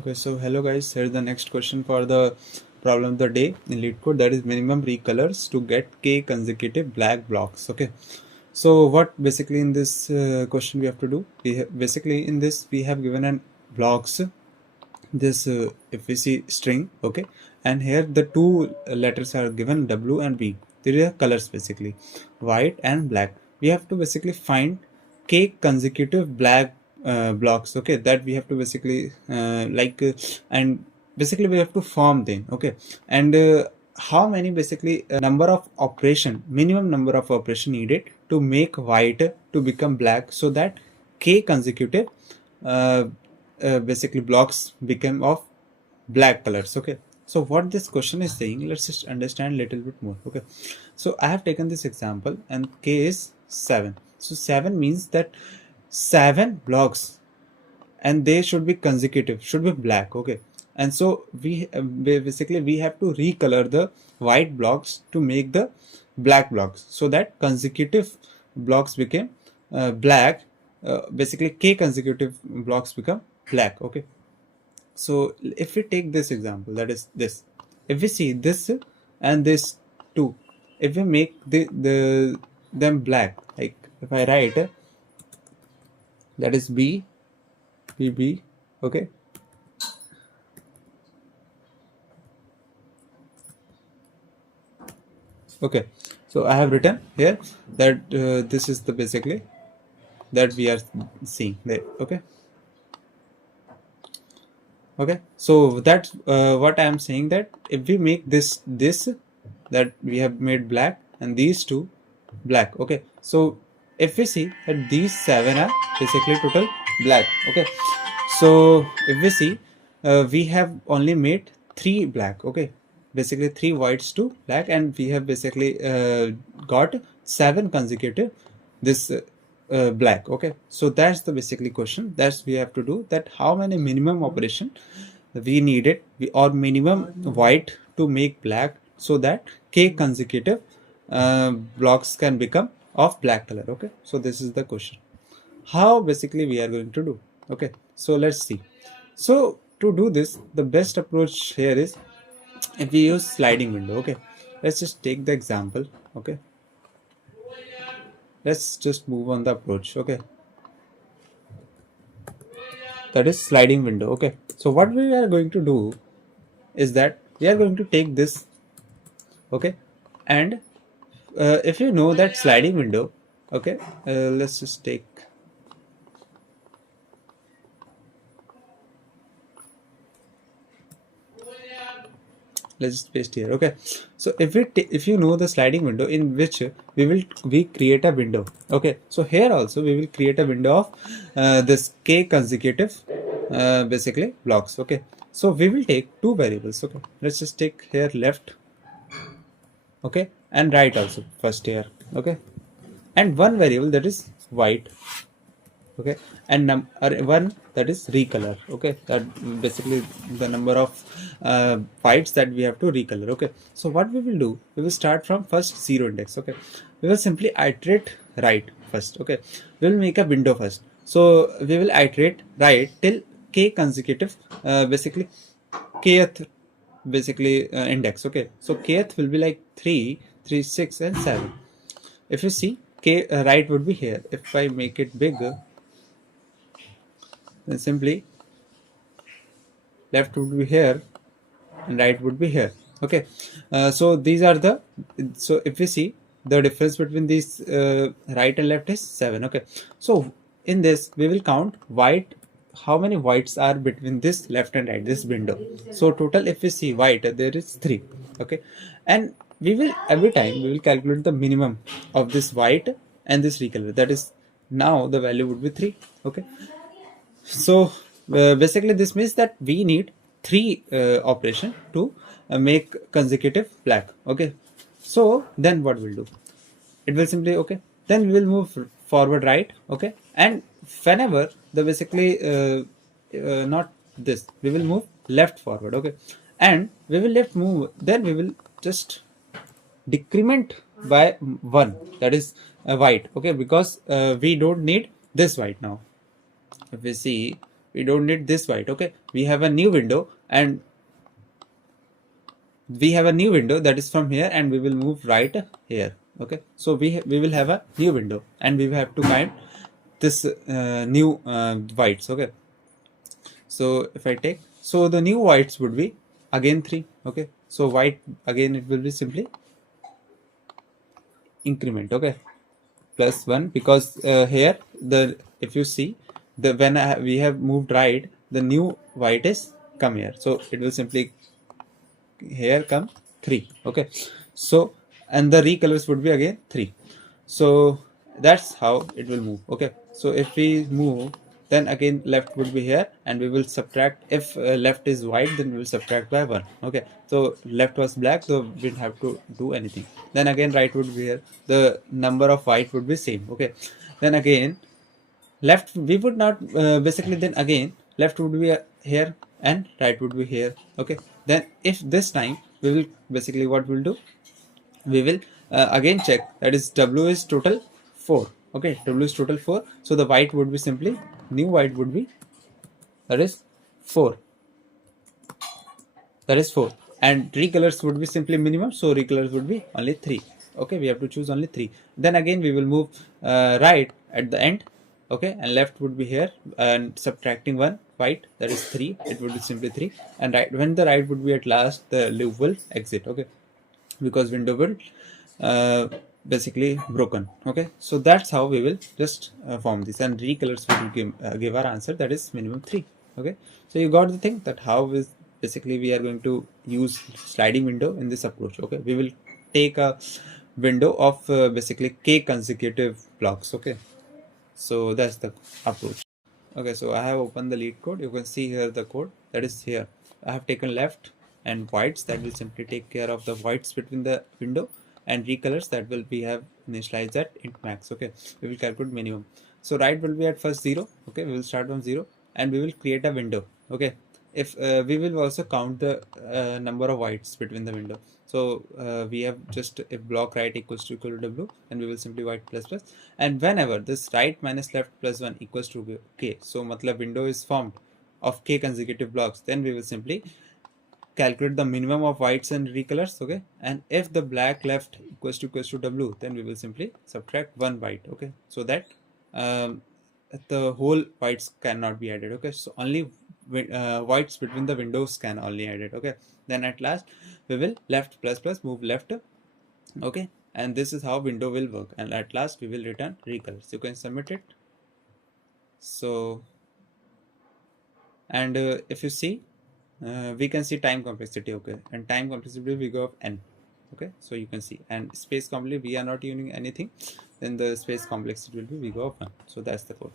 Okay, so hello guys, here's the next question for the problem of the day in Leetcode, that is minimum recolors to get k consecutive black blocks. Okay, so what basically in this question we have to do, basically in this we have given an blocks, this if we see string, okay, and here the two letters are given W and B. There are colors basically white and black. We have to basically find k consecutive black blocks, okay, that we have to basically and basically we have to form them, okay, and how many basically number of operation, minimum number of operation needed to make white to become black, so that k consecutive uh, basically blocks become of black colors. Okay, so what this question is saying, let's just understand a little bit more. Okay, so I have taken this example and k is 7. So 7 means that 7 blocks and they should be consecutive, should be black. Okay, and so we basically we have to recolor the white blocks to make the black blocks, so that consecutive blocks became black. Basically k consecutive blocks become black. Okay, so if we take this example, that is this, if we see this and this two, if we make the them black, like if I write that is B, B, okay, okay, so I have written here that this is the basically that we are seeing there. Okay, okay, so that's what I am saying, that if we make this that we have made black and these two black. Okay, so if we see that these 7 are basically total black. Okay, so if we see we have only made 3 black. Okay, basically 3 whites to black, and we have basically got 7 consecutive this black. Okay, so that's the basically question that we have to do, that how many minimum operation we needed, or minimum white to make black, so that k consecutive blocks can become of black color. Okay, so this is the question, how basically we are going to do. Okay, so let's see. So to do this, the best approach here is if we use sliding window. Okay, let's just take the example. Okay, let's just move on the approach. Okay, that is sliding window. Okay, so what we are going to do is that we are going to take this. Okay, and if you know that sliding window, okay, let's just take, let's just paste here. Okay, so if you know the sliding window in which we create a window. Okay, so here also we will create a window of this k consecutive basically blocks. Okay, so we will take two variables. Okay, let's just take here left, okay, and right also first here. Okay, and one variable that is white. Okay, and one that is recolor. Okay, that basically the number of bytes that we have to recolor. Okay, so what we will do, we will start from first 0 index. Okay, we will simply iterate right first. Okay, we will make a window first, so we will iterate right till k consecutive basically kth basically index. Okay, so kth will be like 3, 3, 6 and 7. If you see k right would be here. If I make it bigger, then simply left would be here and right would be here. Okay, so these are the, so if we see the difference between these right and left is 7. Okay, so in this we will count white, how many whites are between this left and right, this window. So total if we see white, there is 3. Okay, and we will every time we will calculate the minimum of this white and this recolor, that is now the value would be 3. Okay, so basically this means that we need 3 operation to make consecutive black. Okay, so then what we'll do, it will simply, okay, then we will move forward right. Okay, and whenever the basically not this, we will move left forward. Okay, and we will left move, then we will just decrement by 1, that is white. Okay, because we don't need this white now. If we see we don't need this white. Okay, we have a new window, and we have a new window that is from here, and we will move right here. Okay, so we will have a new window, and we will have to find this new whites. Okay, so if I take, so the new whites would be again 3. Okay, so white again, it will be simply increment. Okay, plus 1, because here the, if you see, the when we have moved right, the new white is come here, so it will simply here come 3. Okay, so and the recolors would be again 3. So that's how it will move. Okay, so if we move, then again left would be here, and we will subtract. If left is white, then we will subtract by 1. Okay, so left was black, so we didn't have to do anything. Then again right would be here, the number of white would be same. Okay, then again left, we would not basically, then again left would be here and right would be here. Okay, then if this time we will basically, what we'll do, we will again check, that is w is total 4. Okay, w is total 4, so the white would be simply, new white would be, that is 4, that is 4, and recolors would be simply minimum, so recolors would be only 3. Okay, we have to choose only 3. Then again we will move right at the end. Okay, and left would be here, and subtracting 1 white, that is 3, it would be simply 3, and right, when the right would be at last, the loop will exit. Okay, because window will basically broken. Okay, so that's how we will just form this, and recolors will give our answer, that is minimum 3. Okay, so you got the thing, that how is basically we are going to use sliding window in this approach. Okay, we will take a window of basically k consecutive blocks. Okay, so that's the approach. Okay, so I have opened the Leetcode. You can see here the code that is here. I have taken left and whites, that will simply take care of the whites between the window, and recolors, that will be have initialized at int max. Okay, we will calculate minimum. So right will be at first 0. Okay, we will start from 0, and we will create a window. Okay, if we will also count the number of whites between the window. So we have just, if block right equals to equal to w, and we will simply white plus plus, and whenever this right minus left plus 1 equals to k, so matlab window is formed of k consecutive blocks, then we will simply calculate the minimum of whites and recolors. Okay, and if the black left equals to w, then we will simply subtract 1 white. Okay, so that the whole whites cannot be added. Okay, so only whites between the windows can only added. Okay, then at last we will left plus plus, move left. Okay, and this is how window will work, and at last we will return recolors. You can submit it. So, and if you see, we can see time complexity. Okay, and time complexity we go of n. Okay, so you can see, and space complexity we are not using anything, then the space complexity will be we go of 1. So that's the code.